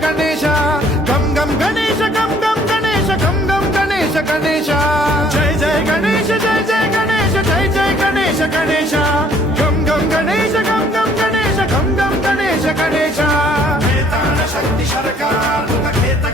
గణేశ గం గం గణేశ గం గం గణేశ గం గం గణేశ గణేశ జయ జయ గణేశ జయ జయ గణేశ జయ జయ గణేశ గణేశ గం గం గణేశ గం గం గణేశ గం గం గణేశ గణేశ శక్తి సర్కార్ ఖేత